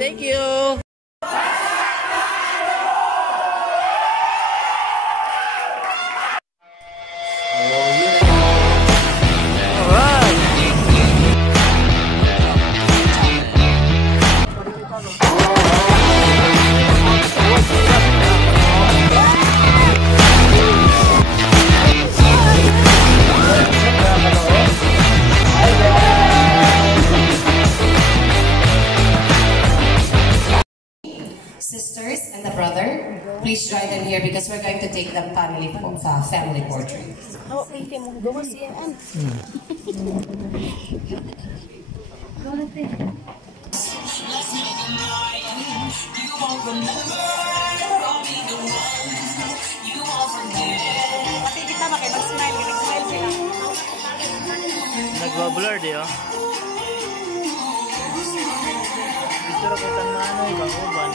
Thank you. Sisters and the brother, please join them here because we're going to take the family portrait. Nag-blur di oh. Picture ko tanmano ibang uban.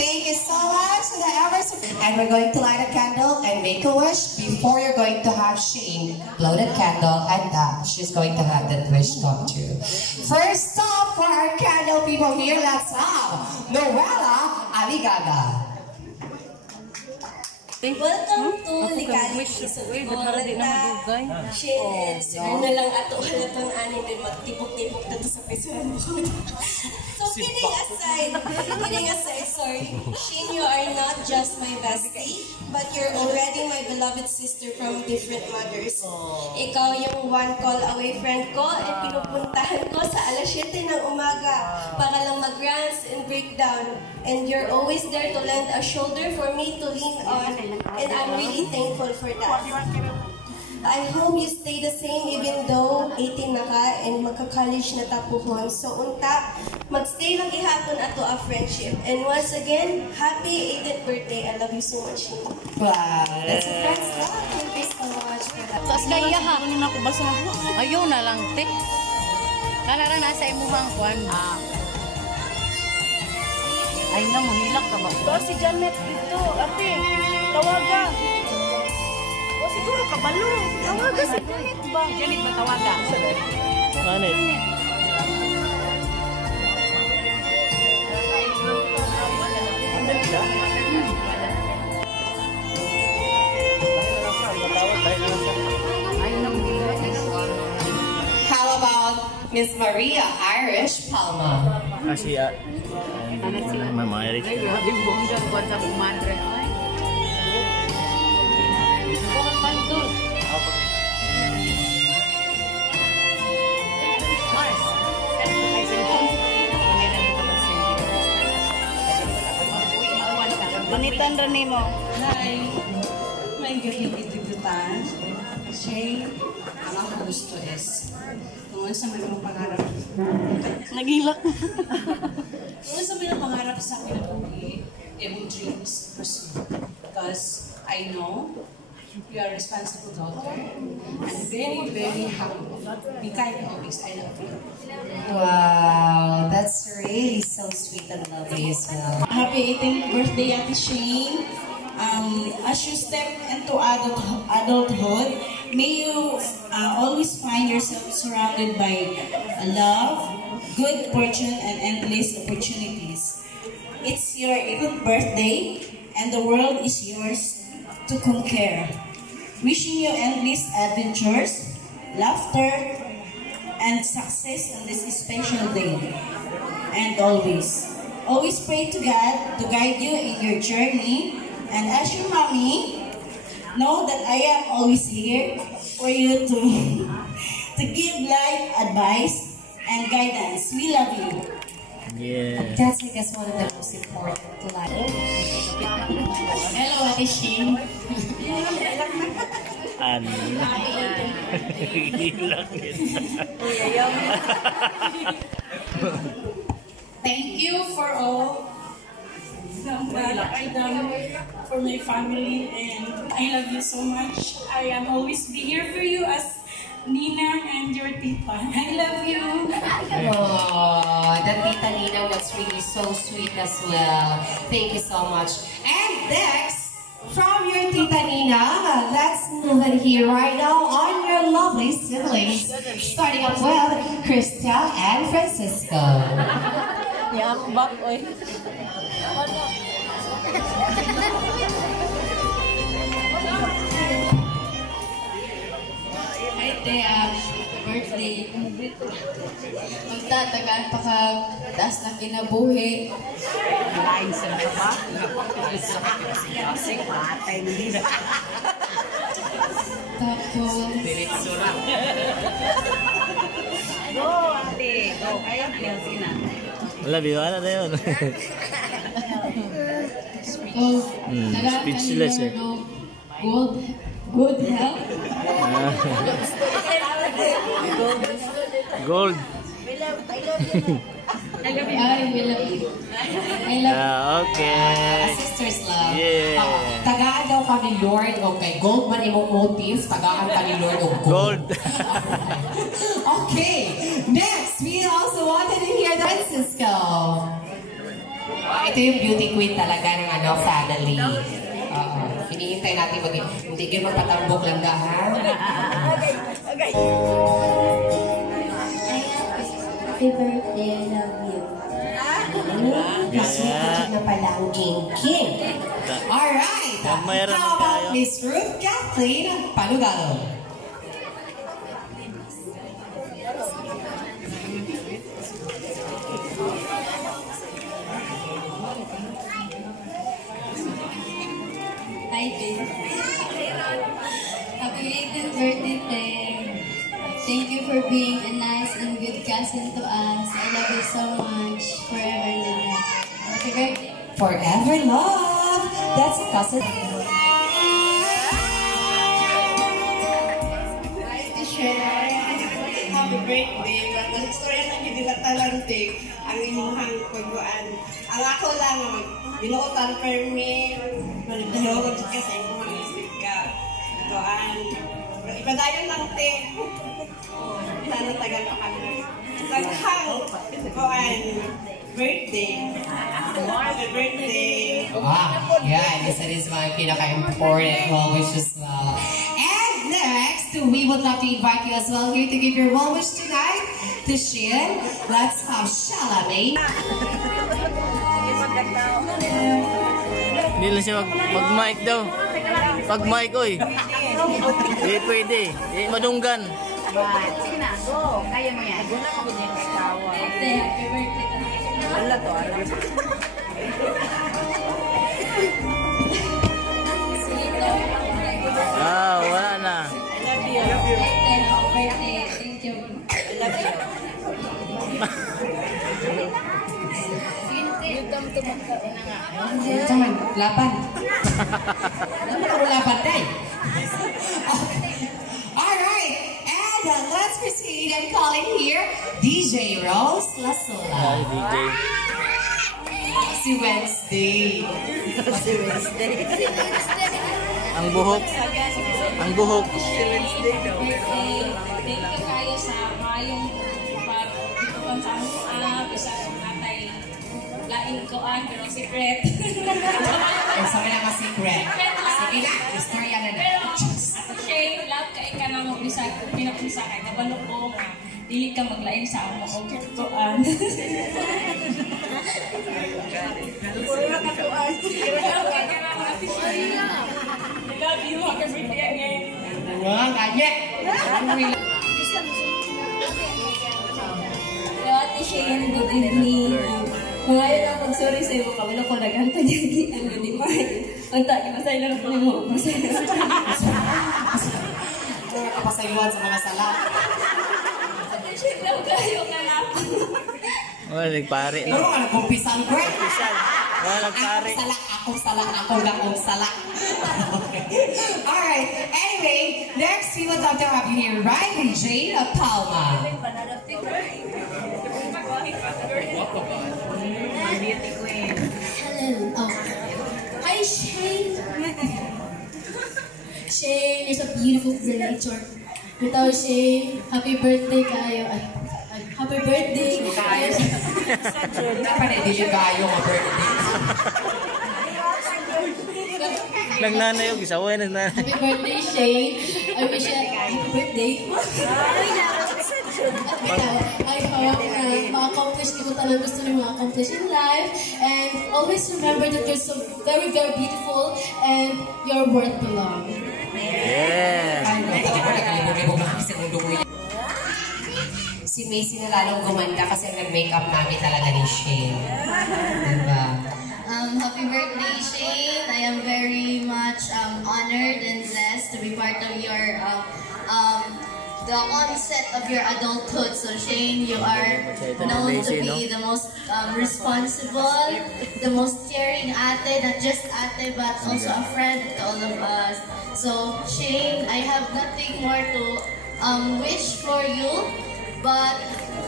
Thank you so much to the Evers. And we're going to light a candle and make a wish before you're going to have Shane blow the candle and she's going to have that wish come true. First up for our candle people here, let's have Noella Aligaga. Welcome to Likali Isugolita. Shane, sir na lang ato halatang anin din magtipok-tipok dito sa pesuhan mo. So kidding aside, sorry. Shane, you are not just my bestie, but you're already my beloved sister from different mothers. Ikaw yung one call away friend ko at pinupuntahan ko sa alas 7 ng umaga para lang mag-rants and breakdown. And you're always there to lend a shoulder for me to lean on. And I'm really thankful for that. I hope you stay the same even though 18 na ka and magka-college na tapuhon. So unta, magstay lang ihapon ato a friendship. And once again, happy 18th birthday. I love you so much. Wow, that's a friend's love. Thank you so much for that. Tapos kaya ha, kunin ako basa mo. Ayaw na lang, te. Kalarang nasa imuhang kwan. Ay na, mahilak ka ba? Ito si Janet dito, ate. Tawaga. O siguro kabalo. Tawaga si Janet ba? Janet ba tawaga? Janet. Andun siya? How about Miss Maria Irish Palma? Kasi Mama Irish. Ay, yung bonggang kwan sa kumadre. Ay. Bonggang pandul. Mars. Ay, cellphone. Panilan mo pala cellphone. Manitan rin mo. Hi! May galing itibutan. Shane, ang ako gusto is kung sa may mga pangarap. Nagilak. Kung sa may pangarap sa akin ako every dreams pursue. Because I know you are a responsible daughter and very, very humble. Be kind always. I love you. Wow, that's really so sweet and lovely as well. Happy 18th birthday, Ate Shane. As you step into adulthood, may you always find yourself surrounded by love, good fortune, and endless opportunities. It's your 18th birthday, and the world is yours to conquer. Wishing you endless adventures, laughter, and success on this special day. And always pray to God to guide you in your journey. And as your mommy, know that I am always here for you to give life advice and guidance. We love you. Yeah. That's, I guess, one of the most important to life. Hello, Ate Shane. Thank you for all that I done for my family, and I love you so much. I am always be here for you as Nina and your tita. I love you. Oh, that Tita Nina was really so sweet as well. Thank you so much. And next, from your Tita Nina. Let's move it here right now on your lovely siblings. Starting up with Crystal and Francisco. Yambak, oy. Hi, Te. Birthday. Magtatagaan pa ka taas na kinabuhi. Lain sa ba? Kasi matay nila. Tapos, Go, ate. Go. Ayun, Leoncina. Wala, biwala na yun. Speechless eh. Good health. Gold. I love you. Okay. Sisters love. Yeah. Tagaan daw kami Lord. Okay, gold man imong motives. Tagaan kami Lord of gold. Gold. Okay, next, we also wanted to hear Francisco. Ito yung beauty queen talaga ng family. Hinihintay natin hindi kayo magpatambok lang ha. Happy birthday, I love you. Kasi na pala ang king. Alright, Mayroon how about tayo. Miss Ruth Kathleen Palugalo? Hi, babe. Happy 18th birthday, Te. Thank you for being a nice and good cousin to us. I love you so much. Forever and ever. Happy birthday. Forever love. That's a cousin. Happy birthday. Ang istorya na hindi na talante ang inyong pagbuan. Ang ako lang, binuotan permit, managdahawag ka sa inyong mga isip ka. Itoan. Ipadayon lang, te. Sana tagal ka kami. Naghang, itoan, birthday. Happy birthday. Yeah, this is my pinaka-important well wishes as well. And next, we would love to invite you as well here to give your well wish tonight to Shin. Let's have Charlamagne. Hindi lang siya mag-mic daw. Pag-mic, oy. Hindi pwede. Hindi madunggan. Sige na, go. Kaya mo yan. Te, happy birthday. Wala to, arabi. Wala na. Te, happy birthday. Thank you. Jangan, laban. Ano ka laban, tay? Alright, and let's proceed and call in here DJ Rose Lasola. Hi, DJ. Si Wednesday. Ang buhok. Ang buhok. Thank you kayo sa mayong pag-itupan sa amin. Bisa natay lain koan, pero secret. Ang sabi na nga secret. Sige na, istorya na na. Pero, ato Shane, love ka ika na mo bisa, pinapisa ka, kabalo ko nga, dili ka maglain sa amo o koan. Puro na katuan. I love you, happy birthday again. Mga kanya. Hello, Ate Shane, good evening. Ngayon ang pag-sorry sa iyo, kabalo ko naganta niya ang ganimay. Ang taki, masaya lang ako mo. Masaya lang ako. Mga kapasayuan sa mga sala. Ate Shane, lang kayo ka na ako. Oh, nagpare Pero na. ka nagkumpisang great. Nagpare. Akong salak. Alright, anyway, next we would love to have you here, Riley Jane Palma. Hello. Oh. Hi, Shane. Shane, you're so beautiful creature. Without Shane, happy birthday kayo. Ay, happy birthday. Dapat hindi yung kayo mga birthday. Nagnanay yung gisaway, nagnanay. Happy birthday, Shane. I wish you a happy birthday. I hope na ma-accomplish ko talang gusto niyo ma-accomplish in life. And always remember that you're so very, very beautiful and your worth belong. Yes. Si Macy na lalong gumanda kasi nag-makeup namin talaga ni Shane. Diba? Happy birthday, Shane. I am very much honored and blessed to be part of your the onset of your adulthood. So Shane, you are known to be the most responsible, the most caring ate, not just ate but also a friend to all of us. So Shane, I have nothing more to wish for you but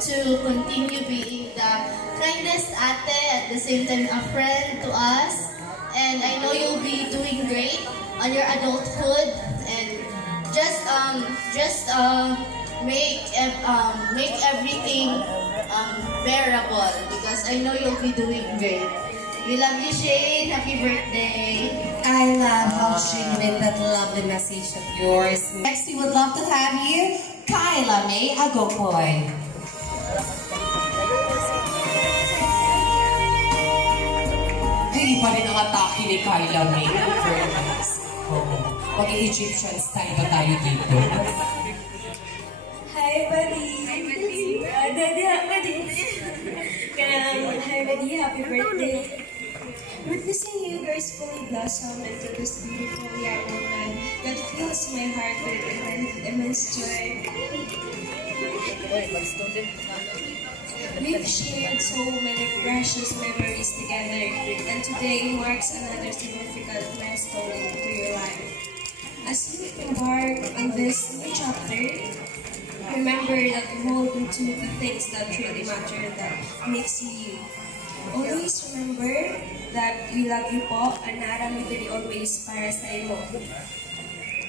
to continue being the kindest ate, at the same time a friend to us. And I know you'll be doing great on your adulthood, and just make everything bearable, because I know you'll be doing great. We love you, Shane. Happy birthday. I love how genuine that lovely message of yours. Next, we would love to have you, Kyla May Agopoy. Hindi pa rin ang atake ni Kyla May. Very nice. Mag-Egyptian style ba tayo dito? Hi, buddy. Hi, buddy. Hi, buddy. Happy birthday. Witnessing you gracefully blossom into this beautiful young woman that fills my heart with immense joy. We've shared so many precious memories together, and today marks another significant milestone into your life. As you embark on this new chapter, remember that you hold into the things that really matter, that makes you you. Always remember that we love you po, and narami din always para sa iyo.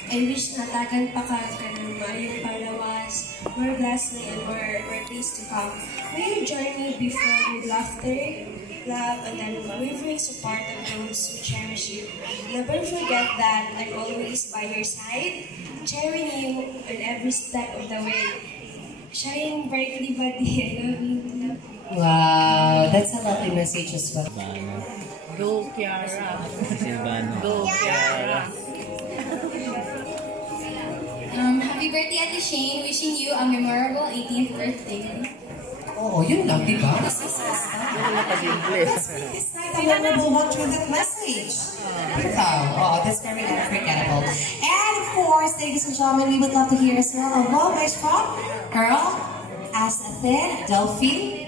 I wish natagan pa ka ng mayong palawas, more blessing and more days to come. May your journey be filled with laughter, love, and unwavering support of those who cherish you. Never forget that I'm always by your side, cheering you on every step of the way. Shine brightly, buddy. I love you. Wow, that's a lovely message as well. Go, Kiara. Silvano. Go, Kiara. Happy birthday, Ate Shane. Wishing you a memorable 18th birthday. Oo, yun lang, di ba? Wala ka simple. This night, I will move on through that message. Ikaw, oh, that's very unforgettable. And of course, ladies and gentlemen, we would love to hear as well a well wish from Girl, As a Thin, Delphine,